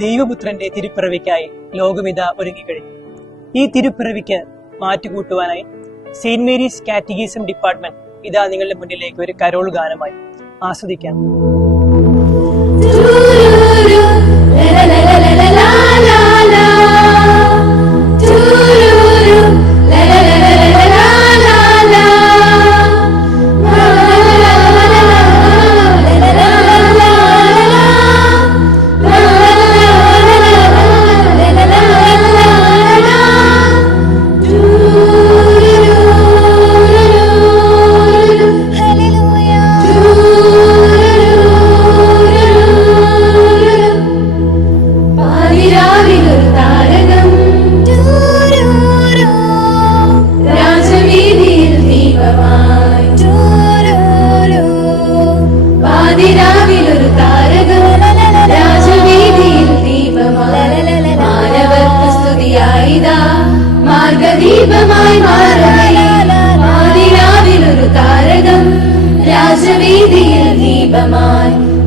ദൈവപുത്രന്റെ തിരുപ്പിറവിക്കായി ലോകമിതാ ഒരുങ്ങിക്കഴിഞ്ഞു. ഈ തിരുപ്പിറവിക്ക് മാറ്റുകൂട്ടുവാനായി Saint Mary's catechism department ഇതാ നിങ്ങളുടെ മുന്നിലേക്ക് ഒരു കരോൾ ഗാനമായി ആസ്വദിക്കാം.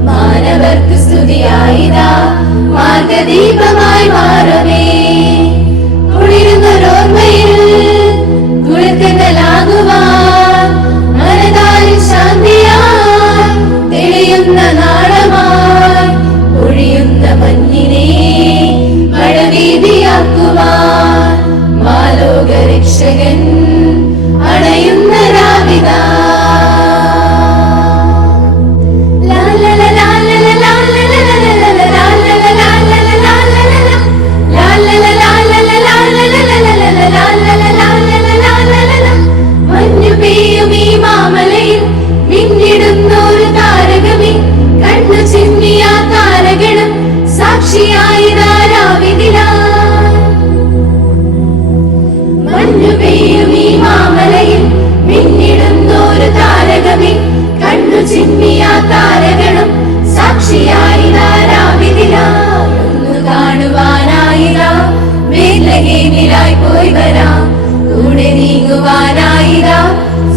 മാനവർക്ക് സ്തുതിയായിതാ മാർഗദീപമായി മാറവേ കുളിരുന്നൊരോർമ്മയിൽ കുളിർക്കലാകുവാൻ മനതാരിൽ ശാന്തിയായി തെളിയുന്ന നാളമായി ഒഴിയുന്ന മഞ്ഞിനെ മഴവീതിയാക്കുവാൻ മാലോക രക്ഷകൻ അണയുന്ന രാവിതാ.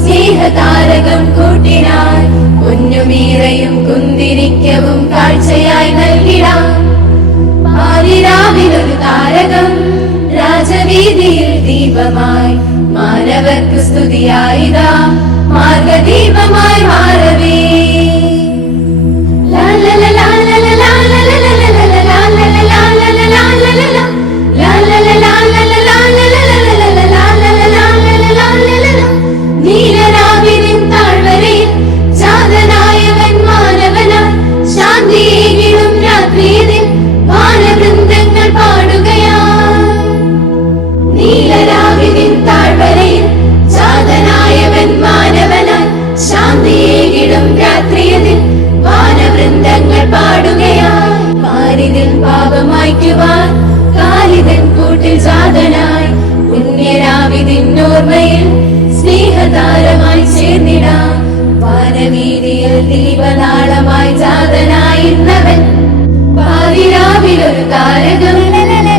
സ്നേഹതാരകം കൂട്ടിനായി പൊന്നുമീറയും കുന്തിരിക്കവും കാഴ്ചയായി നൽകിടാം. പാതിരാവിലൊരു താരകം രാജവീതിയിൽ ദീപമായി മാനവർക്ക് സ്തുതിയായിതാ മാർഗദീപമായി മാറവേ. സ്നേഹതാരമായി ചേർന്നിടാം വാനവീതിയിൽ ദീപനാളമായി ജാതനായിരുന്നവൻ. പാതിരാവിലൊരു താരകം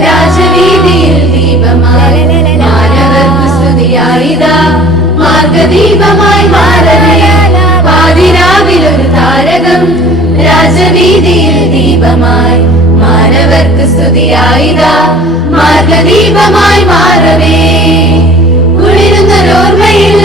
രാജവീതിയിൽ ദീപമായി മാനവർക്ക് സ്തുതിയായിതാ മാർഗദീപമായി മാറവേ. പാതിരാവിലൊരു താരകം രാജവീതിയിൽ ദീപമായി മാനവർക്ക് സ്തുതിയായിതാ മാർഗദീപമായി മാറവേ. കുളിരുന്നൊരോർമ്മയിൽ